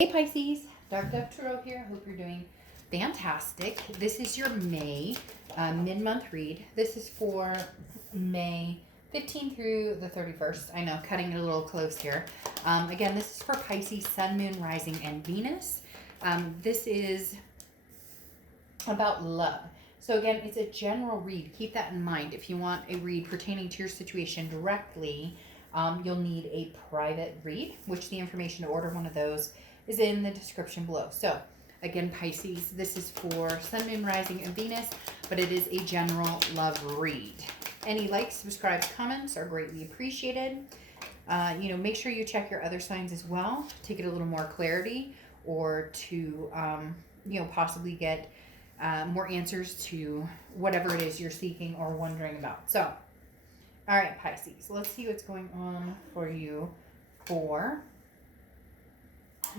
Hey Pisces, Dark Dove Tarot here. Hope you're doing fantastic. This is your May mid-month read. This is for May 15th through the 31st. I know, cutting it a little close here. Again, this is for Pisces, Sun, Moon, Rising, and Venus. This is about love. So again, it's a general read. Keep that in mind. If you want a read pertaining to your situation directly, you'll need a private read, which the information to order one of those is in the description below. So again, Pisces, this is for Sun, Moon, Rising, and Venus, but it is a general love read. Any likes, subscribes, comments are greatly appreciated. Make sure you check your other signs as well to get a little more clarity or to, possibly get more answers to whatever it is you're seeking or wondering about. So, all right, Pisces, let's see what's going on for you for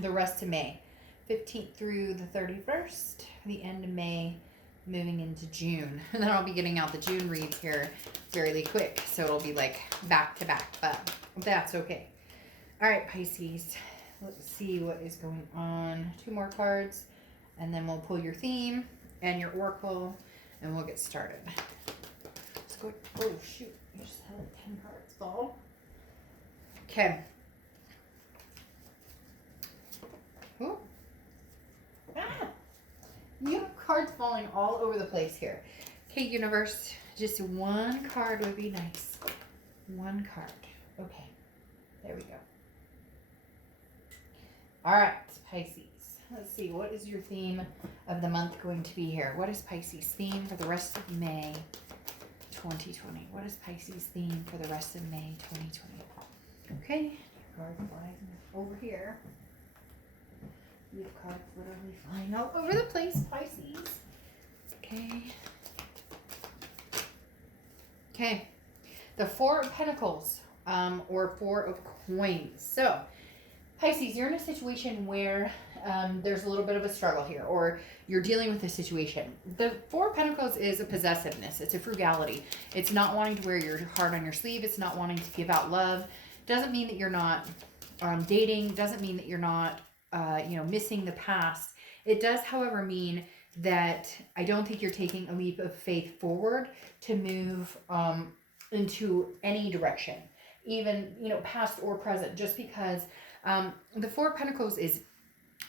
the rest of May, 15th through the 31st, the end of May, moving into June. And then I'll be getting out the June reads here fairly quick, so it'll be like back to back, but that's okay. All right, Pisces, let's see what is going on. 2 more cards, and then we'll pull your theme and your oracle, and we'll get started. Let's go. Oh, shoot. You just had 10 cards fall. Okay. Oh. Ah! You have cards falling all over the place here. Okay, universe, just one card would be nice. One card. Okay, there we go. All right, Pisces. Let's see, what is your theme of the month going to be here? What is Pisces' theme for the rest of May 2020? What is Pisces' theme for the rest of May 2020? Okay, your card flying over here. You have cards literally flying all over the place, Pisces. Okay. Okay. The 4 of Pentacles, or 4 of Coins. So, Pisces, you're in a situation where there's a little bit of a struggle here, or you're dealing with a situation. The 4 of Pentacles is a possessiveness. It's a frugality. It's not wanting to wear your heart on your sleeve. It's not wanting to give out love. Doesn't mean that you're not dating. Doesn't mean that you're not missing the past. It does, however, mean that I don't think you're taking a leap of faith forward to move into any direction, even, past or present, just because the 4 of Pentacles is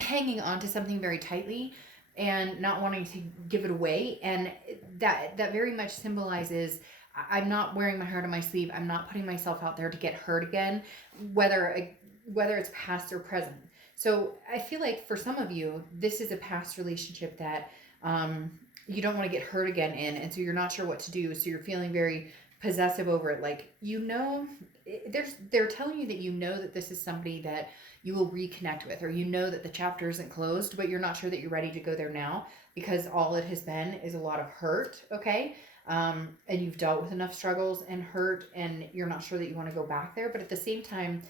hanging on to something very tightly and not wanting to give it away. And that very much symbolizes I'm not wearing my heart on my sleeve. I'm not putting myself out there to get hurt again, whether it's past or present. So I feel like for some of you, this is a past relationship that you don't want to get hurt again in. And so you're not sure what to do. So you're feeling very possessive over it. Like, they're telling you that that this is somebody that you will reconnect with, or that the chapter isn't closed, but you're not sure that you're ready to go there now because all it has been is a lot of hurt. Okay. And you've dealt with enough struggles and hurt, and you're not sure that you want to go back there. But at the same time,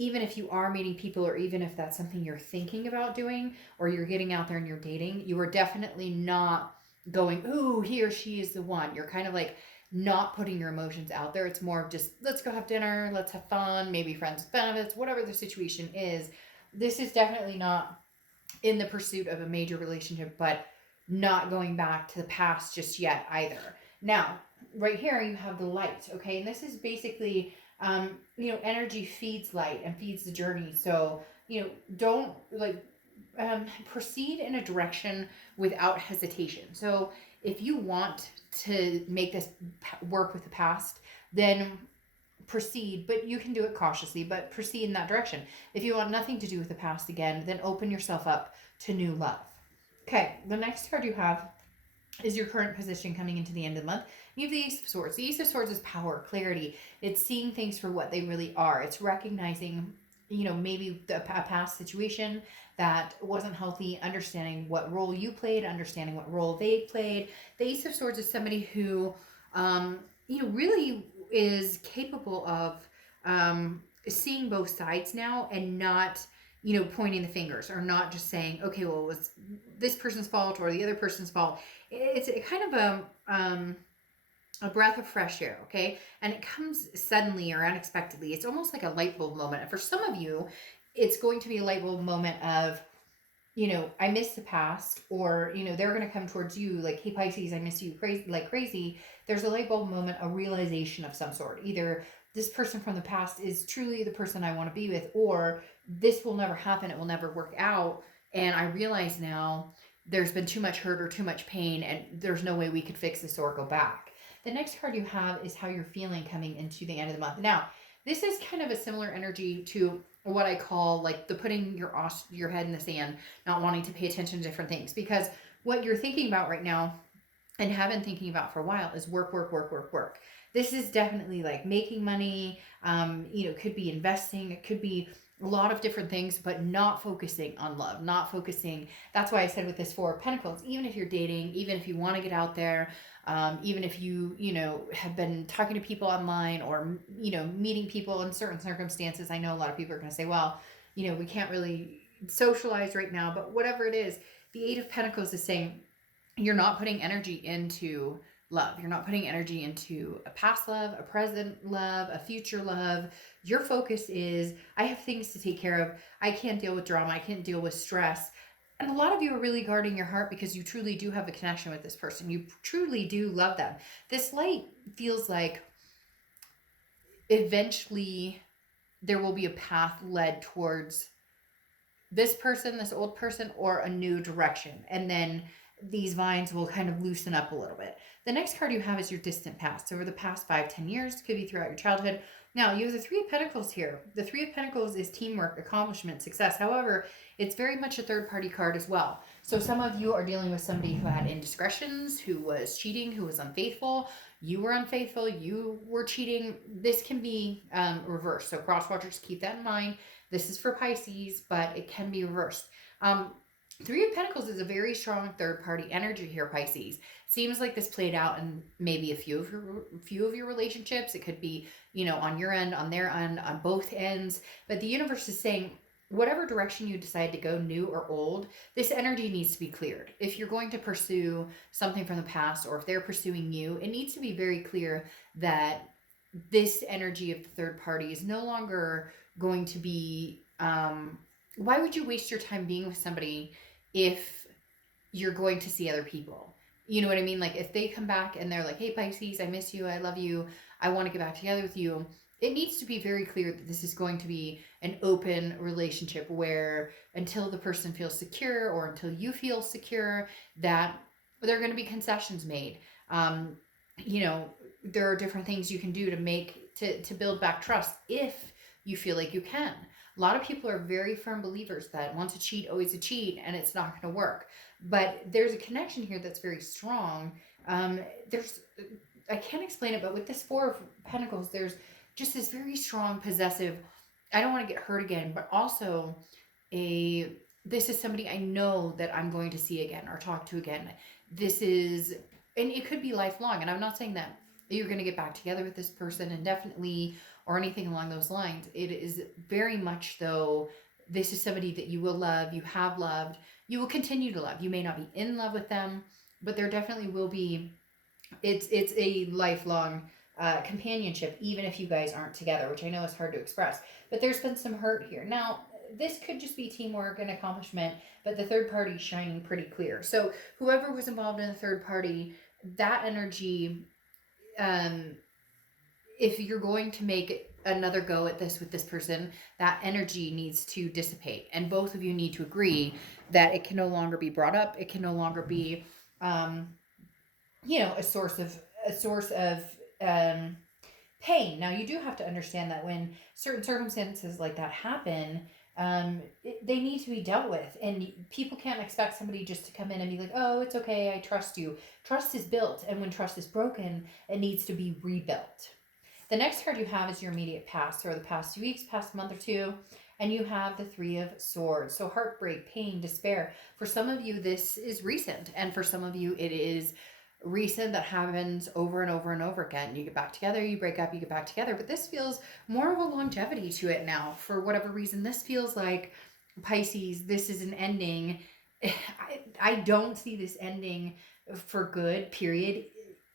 even if you are meeting people, or even if that's something you're thinking about doing, or you're getting out there and you're dating, you are definitely not going, ooh, he or she is the one. You're kind of like not putting your emotions out there. It's more of just, let's go have dinner, let's have fun, maybe friends with benefits, whatever the situation is. This is definitely not in the pursuit of a major relationship, but not going back to the past just yet either. Now, right here you have the light, okay? And this is basically energy feeds light and feeds the journey. So, don't proceed in a direction without hesitation. So if you want to make this work with the past, then proceed, but you can do it cautiously, but proceed in that direction. If you want nothing to do with the past again, then open yourself up to new love. Okay, the next card you have is your current position coming into the end of the month. You have the Ace of Swords. The Ace of Swords is power, clarity. It's seeing things for what they really are. It's recognizing, maybe a past situation that wasn't healthy, understanding what role you played, understanding what role they played. The Ace of Swords is somebody who, really is capable of seeing both sides now and not, pointing the fingers, or not just saying, okay, well, it was this person's fault or the other person's fault. It's a kind of a breath of fresh air, okay? And it comes suddenly or unexpectedly. It's almost like a light bulb moment. And for some of you, it's going to be a light bulb moment of, I miss the past, or, they're going to come towards you like, hey, Pisces, I miss you crazy, like crazy. There's a light bulb moment, a realization of some sort. Either this person from the past is truly the person I want to be with, or this will never happen. It will never work out. And I realize now there's been too much hurt or too much pain, and there's no way we could fix this or go back. The next card you have is how you're feeling coming into the end of the month. Now, this is kind of a similar energy to what I call like the putting your head in the sand, not wanting to pay attention to different things, because what you're thinking about right now and have been thinking about for a while is work, work, work, work, work. This is definitely like making money. Could be investing. It could be a lot of different things, but not focusing on love, not focusing. That's why I said with this Four of Pentacles, even if you're dating, even if you want to get out there, even if you have been talking to people online, or, meeting people in certain circumstances. I know a lot of people are going to say, well, we can't really socialize right now, but whatever it is, the Eight of Pentacles is saying you're not putting energy into love. You're not putting energy into a past love, a present love, a future love. Your focus is, I have things to take care of. I can't deal with drama. I can't deal with stress. And a lot of you are really guarding your heart because you truly do have a connection with this person. You truly do love them. This light feels like eventually there will be a path led towards this person, this old person, or a new direction. And then these vines will kind of loosen up a little bit. The next card you have is your distant past. Over the past 5-10 years, could be throughout your childhood. Now, you have the Three of Pentacles here. The Three of Pentacles is teamwork, accomplishment, success. However, it's very much a third-party card as well. So some of you are dealing with somebody who had indiscretions, who was cheating, who was unfaithful. You were unfaithful. You were cheating. This can be reversed. So cross-watchers, keep that in mind. This is for Pisces, but it can be reversed. Three of Pentacles is a very strong third-party energy here, Pisces. Seems like this played out in maybe a few of your relationships. It could be, on your end, on their end, on both ends. But the universe is saying, whatever direction you decide to go, new or old, this energy needs to be cleared. If you're going to pursue something from the past, or if they're pursuing you, it needs to be very clear that this energy of the third party is no longer going to be, why would you waste your time being with somebody if you're going to see other people? You know what I mean? Like, if they come back and they're like, hey, Pisces, I miss you, I love you, I want to get back together with you, it needs to be very clear that this is going to be an open relationship where, until the person feels secure, or until you feel secure, that there are going to be concessions made. There are different things you can do to build back trust if you feel like you can. A lot of people are very firm believers that once a cheat, always a cheat, and it's not going to work. But there's a connection here that's very strong. I can't explain it, but with this Four of Pentacles, there's just this very strong, possessive, I don't want to get hurt again, but also this is somebody I know that I'm going to see again or talk to again. And it could be lifelong. And I'm not saying that you're going to get back together with this person indefinitely or anything along those lines. It is very much, though, this is somebody that you will love, you have loved, you will continue to love. You may not be in love with them, but there definitely will be, it's a lifelong companionship, even if you guys aren't together, which I know is hard to express. But there's been some hurt here. Now, this could just be teamwork and accomplishment, but the third party is shining pretty clear. So whoever was involved in the third party, that energy, if you're going to make another go at this with this person, that energy needs to dissipate. And both of you need to agree that it can no longer be brought up. It can no longer be, a source of pain. Now, you do have to understand that when certain circumstances like that happen, they need to be dealt with. And people can't expect somebody just to come in and be like, oh, it's okay, I trust you. Trust is built, and when trust is broken, it needs to be rebuilt. The next card you have is your immediate past, or the past 2 weeks, past month or two, and you have the Three of Swords. So heartbreak, pain, despair. For some of you, this is recent, and for some of you, it is recent that happens over and over and over again. You get back together, you break up, you get back together, but this feels more of a longevity to it now. For whatever reason, this feels like, Pisces, this is an ending. I don't see this ending for good, period.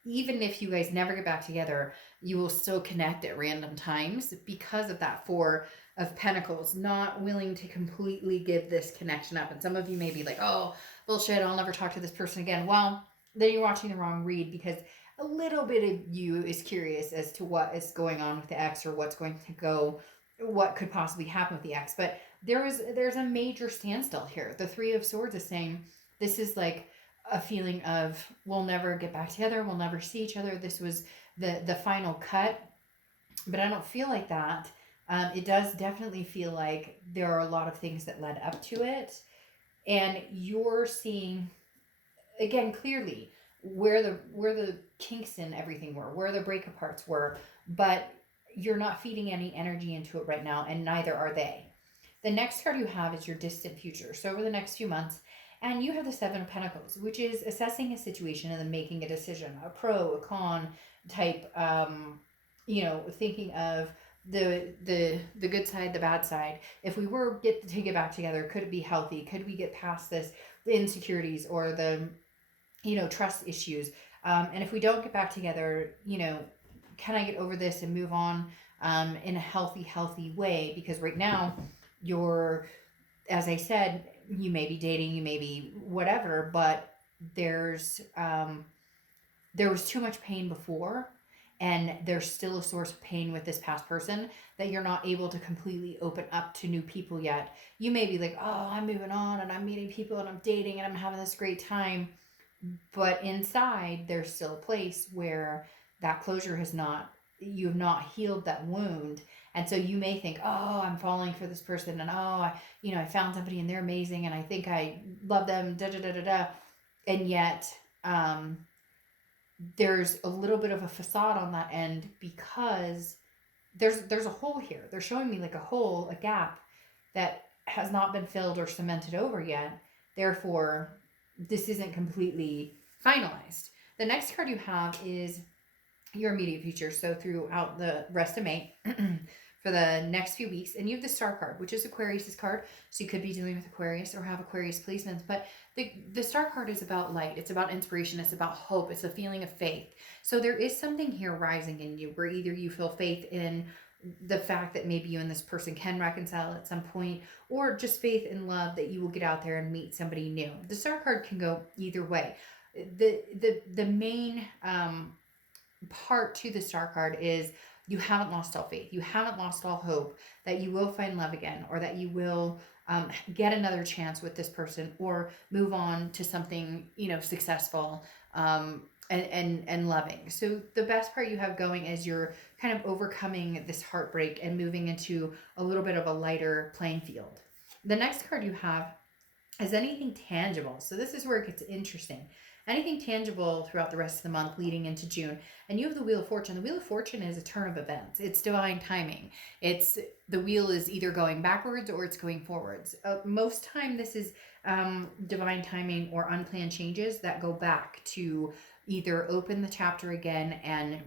Even if you guys never get back together, you will still connect at random times because of that Four of Pentacles, not willing to completely give this connection up. And some of you may be like, oh, bullshit, I'll never talk to this person again. Well, then you're watching the wrong read, because a little bit of you is curious as to what is going on with the ex, or what's going to go, what could possibly happen with the ex. But there's a major standstill here. The Three of Swords is saying this is like a feeling of, we'll never get back together, we'll never see each other, this was the final cut. But I don't feel like that. It does definitely feel like there are a lot of things that led up to it, and you're seeing again clearly where the kinks in everything were, where the break aparts were, but you're not feeding any energy into it right now, and neither are they. The next card you have is your distant future, so over the next few months. And you have the Seven of Pentacles, which is assessing a situation and then making a decision, a pro, a con type, thinking of the good side, the bad side. If we were to get back together, could it be healthy? Could we get past this, the insecurities or the, trust issues? And if we don't get back together, can I get over this and move on in a healthy way? Because right now you're, as I said, you may be dating, you may be whatever, but there was too much pain before, and there's still a source of pain with this past person that you're not able to completely open up to new people yet. You may be like, oh, I'm moving on and I'm meeting people and I'm dating and I'm having this great time. But inside, there's still a place where that closure you have not healed that wound. And so you may think, oh, I'm falling for this person, and I found somebody and they're amazing and I think I love them, da da da da da. And yet, there's a little bit of a facade on that end, because there's a hole here. They're showing me like a hole, a gap that has not been filled or cemented over yet. Therefore, this isn't completely finalized. The next card you have is your immediate future. So throughout the rest of May, for the next few weeks, and you have the Star card, which is Aquarius's card. So you could be dealing with Aquarius or have Aquarius placements, but the Star card is about light. It's about inspiration. It's about hope. It's a feeling of faith. So there is something here rising in you where either you feel faith in the fact that maybe you and this person can reconcile at some point, or just faith and love that you will get out there and meet somebody new. The Star card can go either way. The main part to the Star card is you haven't lost all faith. You haven't lost all hope that you will find love again, or that you will get another chance with this person, or move on to something, successful and loving. So the best part you have going is you're kind of overcoming this heartbreak and moving into a little bit of a lighter playing field. The next card you have is anything tangible. So this is where it gets interesting. Anything tangible throughout the rest of the month leading into June. And you have the Wheel of Fortune. The Wheel of Fortune is a turn of events. It's divine timing. The wheel is either going backwards or it's going forwards. Most time this is divine timing or unplanned changes that go back to either open the chapter again and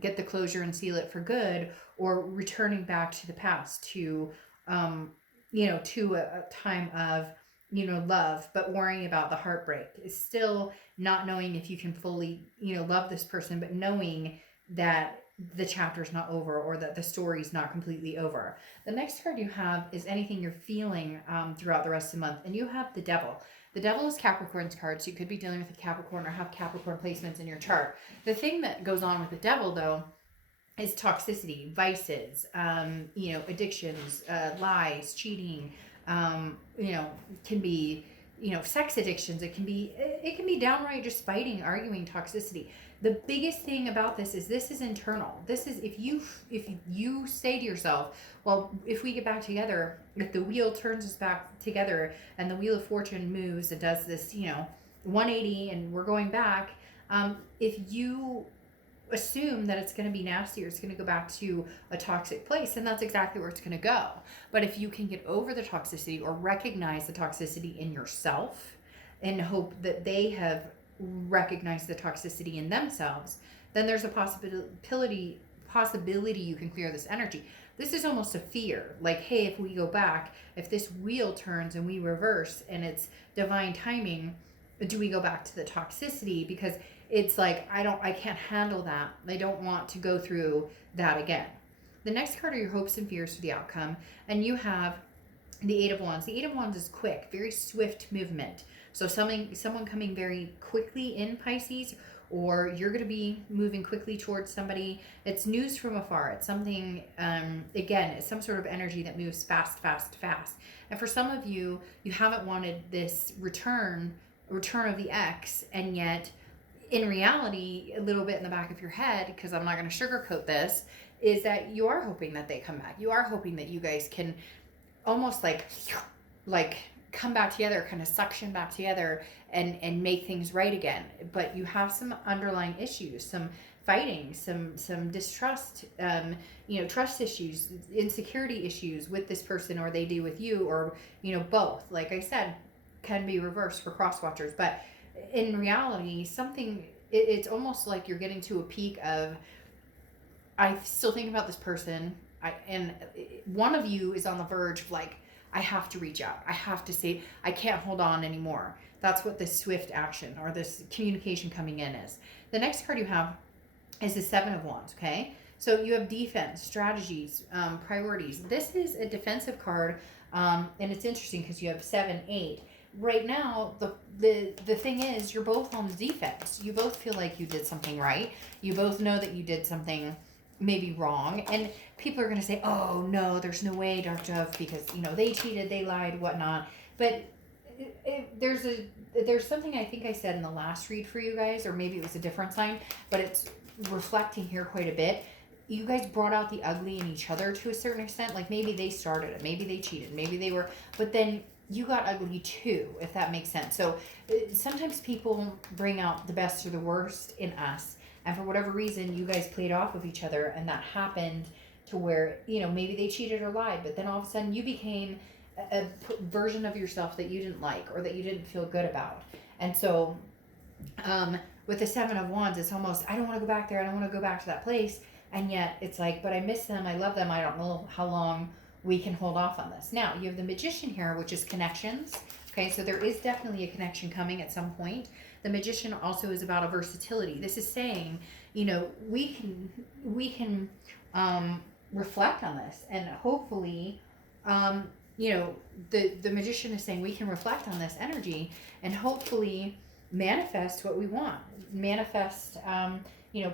get the closure and seal it for good, or returning back to the past to to a time of love, but worrying about the heartbreak. Is still not knowing if you can fully love this person, but knowing that the chapter's not over, or that the story's not completely over. The next card you have is anything you're feeling throughout the rest of the month, and you have the Devil. The Devil is Capricorn's card, so you could be dealing with a Capricorn or have Capricorn placements in your chart. The thing that goes on with the Devil, though, is toxicity, vices, addictions, lies, cheating, can be, sex addictions. It can be downright just fighting, arguing, toxicity. The biggest thing about this is internal. This is if you say to yourself, well, if we get back together, if the wheel turns us back together and the Wheel of Fortune moves and does this, 180 and we're going back, if you assume that it's going to be nasty or it's going to go back to a toxic place, and that's exactly where it's going to go. But if you can get over the toxicity or recognize the toxicity in yourself and hope that they have recognized the toxicity in themselves, then there's a possibility you can clear this energy. This is almost a fear, like, hey, if we go back, if this wheel turns and we reverse and it's divine timing, do we go back to the toxicity? Because it's like, I can't handle that. I don't want to go through that again. The next card are your hopes and fears for the outcome. And you have the Eight of Wands. The Eight of Wands is quick, very swift movement. So someone coming very quickly in Pisces, or you're going to be moving quickly towards somebody. It's news from afar. It's something, again, it's some sort of energy that moves fast, fast, fast. And for some of you, you haven't wanted this return of the ex, and yet in reality, a little bit in the back of your head, because I'm not going to sugarcoat this, is that you are hoping that they come back. You are hoping that you guys can almost like come back together, kind of suction back together and make things right again. But you have some underlying issues, some fighting, some distrust, trust issues, insecurity issues with this person, or they do with you, or, both. Like I said, can be reversed for cross watchers. But in reality, it's almost like you're getting to a peak of, I still think about this person. And one of you is on the verge of like, I have to reach out. I have to say, I can't hold on anymore. That's what this swift action or this communication coming in is. The next card you have is the Seven of Wands, okay? So you have defense, strategies, priorities. This is a defensive card, and it's interesting because you have 7, 8. Right now, the thing is, you're both on the defense. You both feel like you did something right. You both know that you did something maybe wrong, and people are going to say, oh no, there's no way, Dark Dove, because they cheated, they lied, whatnot. But there's something I think I said in the last read for you guys, or maybe it was a different sign, but it's reflecting here quite a bit. You guys brought out the ugly in each other to a certain extent. Like maybe they started it, maybe they cheated, maybe they were, but then you got ugly too, if that makes sense. So sometimes people bring out the best or the worst in us. And for whatever reason, you guys played off of each other, and that happened to where, maybe they cheated or lied, but then all of a sudden you became a version of yourself that you didn't like or that you didn't feel good about. And so with the Seven of Wands, it's almost, I don't want to go back there. I don't want to go back to that place. And yet it's like, but I miss them. I love them. I don't know how long we can hold off on this. Now, you have the Magician here, which is connections. Okay, so there is definitely a connection coming at some point. The Magician also is about a versatility. This is saying, we can reflect on this, and hopefully, the Magician is saying we can reflect on this energy and hopefully manifest what we want. Manifest,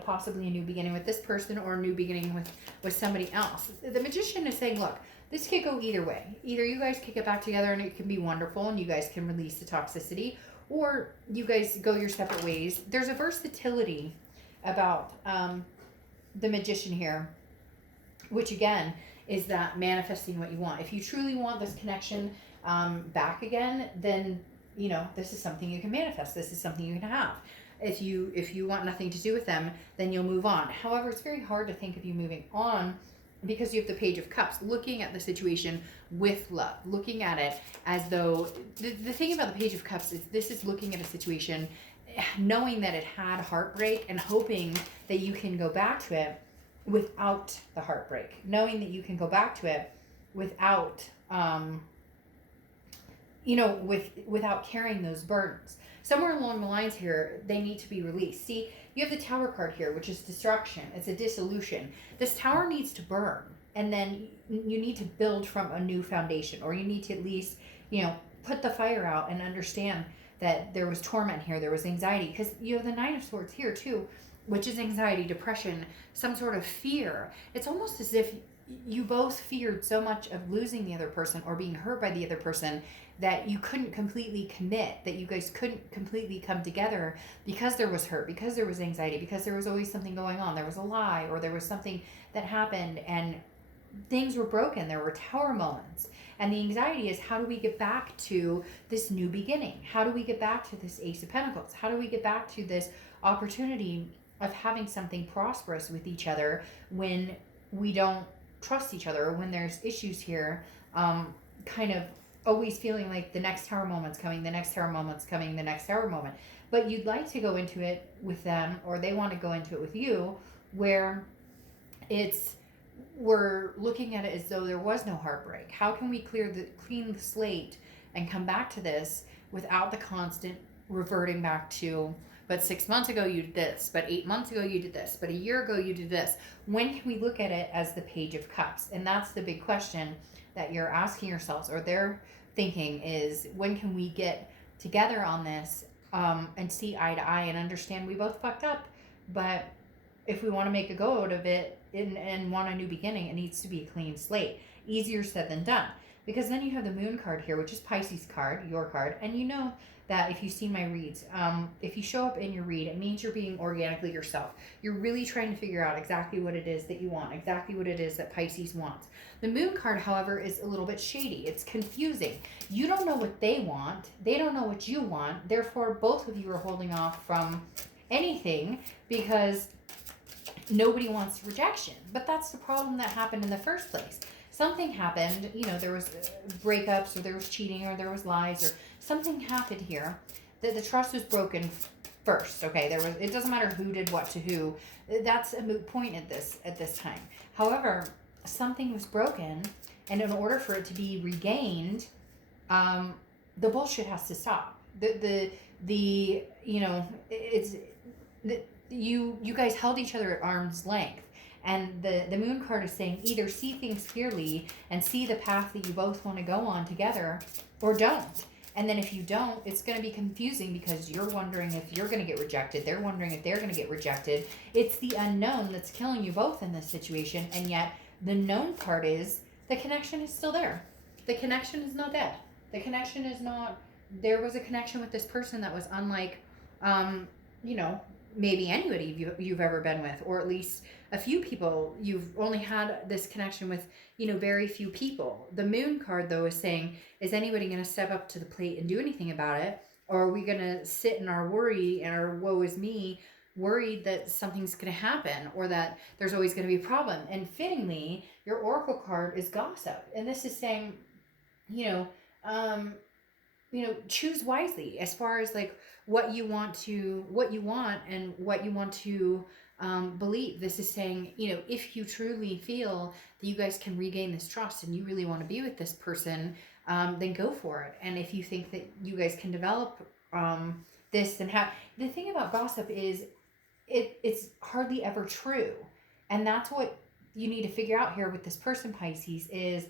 possibly a new beginning with this person, or a new beginning with somebody else. The Magician is saying, look, this could go either way. Either you guys could get back together and it can be wonderful and you guys can release the toxicity, or you guys go your separate ways. There's a versatility about the Magician here, which again is that manifesting what you want. If you truly want this connection back again, then this is something you can manifest. This is something you can have. If you want nothing to do with them, then you'll move on. However, it's very hard to think of you moving on, because you have the Page of Cups, looking at the situation with love, looking at it as though, the thing about the Page of Cups is this is looking at a situation, knowing that it had heartbreak and hoping that you can go back to it without the heartbreak, knowing that you can go back to it without, without carrying those burdens. Somewhere along the lines here, they need to be released. See, you have the Tower card here, which is destruction. It's a dissolution. This tower needs to burn, and then you need to build from a new foundation, or you need to at least, put the fire out and understand that there was torment here, there was anxiety, because you have the Nine of Swords here too, which is anxiety, depression, some sort of fear. It's almost as if you both feared so much of losing the other person or being hurt by the other person that you couldn't completely commit, that you guys couldn't completely come together because there was hurt, because there was anxiety, because there was always something going on. There was a lie, or there was something that happened and things were broken. There were tower moments. And the anxiety is, how do we get back to this new beginning? How do we get back to this Ace of Pentacles? How do we get back to this opportunity of having something prosperous with each other when we don't trust each other, or when there's issues here, kind of always feeling like the next tower moment's coming, the next tower moment's coming, the next tower moment. But you'd like to go into it with them, or they want to go into it with you, where we're looking at it as though there was no heartbreak. How can we clean the slate and come back to this without the constant reverting back to but 6 months ago you did this, but 8 months ago you did this, but a year ago you did this. When can we look at it as the Page of Cups? And that's the big question that you're asking yourselves, or they're thinking, is when can we get together on this, and see eye to eye and understand we both fucked up, but if we want to make a go out of it and want a new beginning, it needs to be a clean slate. Easier said than done. Because then you have the Moon card here, which is Pisces card, your card, and you know that if you've seen my reads, if you show up in your read, it means you're being organically yourself. You're really trying to figure out exactly what it is that you want, exactly what it is that Pisces wants. The Moon card, however, is a little bit shady. It's confusing. You don't know what they want. They don't know what you want. Therefore, both of you are holding off from anything because nobody wants rejection. But that's the problem that happened in the first place. Something happened, you know, there was breakups, or there was cheating, or there was lies, or something happened here that the trust was broken first. Okay, it doesn't matter who did what to who. That's a moot point at this time. However, something was broken, and in order for it to be regained, the bullshit has to stop. You know, you guys held each other at arm's length. And the Moon card is saying either see things clearly and see the path that you both want to go on together, or don't. And then if you don't, it's going to be confusing because you're wondering if you're going to get rejected. They're wondering if they're going to get rejected. It's the unknown that's killing you both in this situation. And yet the known part is the connection is still there. The connection is not dead. The connection is not, there was a connection with this person that was unlike, you know, maybe anybody you've ever been with, or at least a few people. You've only had this connection with, you know, very few people. The Moon card, though, is saying, is anybody going to step up to the plate and do anything about it? Or are we going to sit in our worry and our woe is me, worried that something's going to happen, or that there's always going to be a problem? And fittingly, your Oracle card is Gossip. And this is saying, choose wisely as far as like what you want and what you want to believe. This is saying, if you truly feel that you guys can regain this trust and you really want to be with this person, then go for it. And if you think that you guys can develop this, and have, the thing about gossip is it's hardly ever true. And that's what you need to figure out here with this person, Pisces, is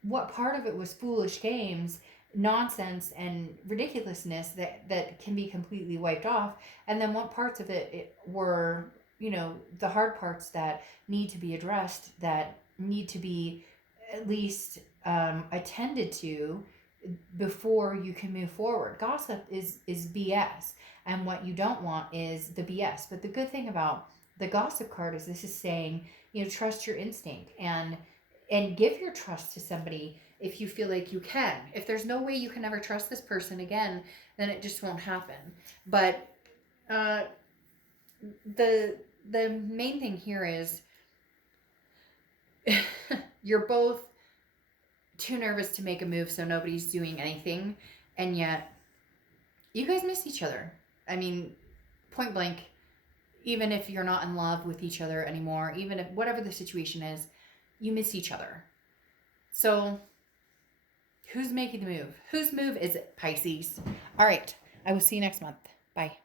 what part of it was foolish games, nonsense, and ridiculousness that can be completely wiped off, and then what parts of it were, the hard parts that need to be addressed, that need to be at least attended to before you can move forward. Gossip is BS, and what you don't want is the BS. But the good thing about the Gossip card is this is saying, trust your instinct and give your trust to somebody if you feel like you can. If there's no way you can ever trust this person again, then it just won't happen. But the main thing here is you're both too nervous to make a move, so nobody's doing anything, and yet you guys miss each other. I mean, point blank, even if you're not in love with each other anymore, even if whatever the situation is, you miss each other. So who's making the move? Whose move is it, Pisces? All right. I will see you next month. Bye.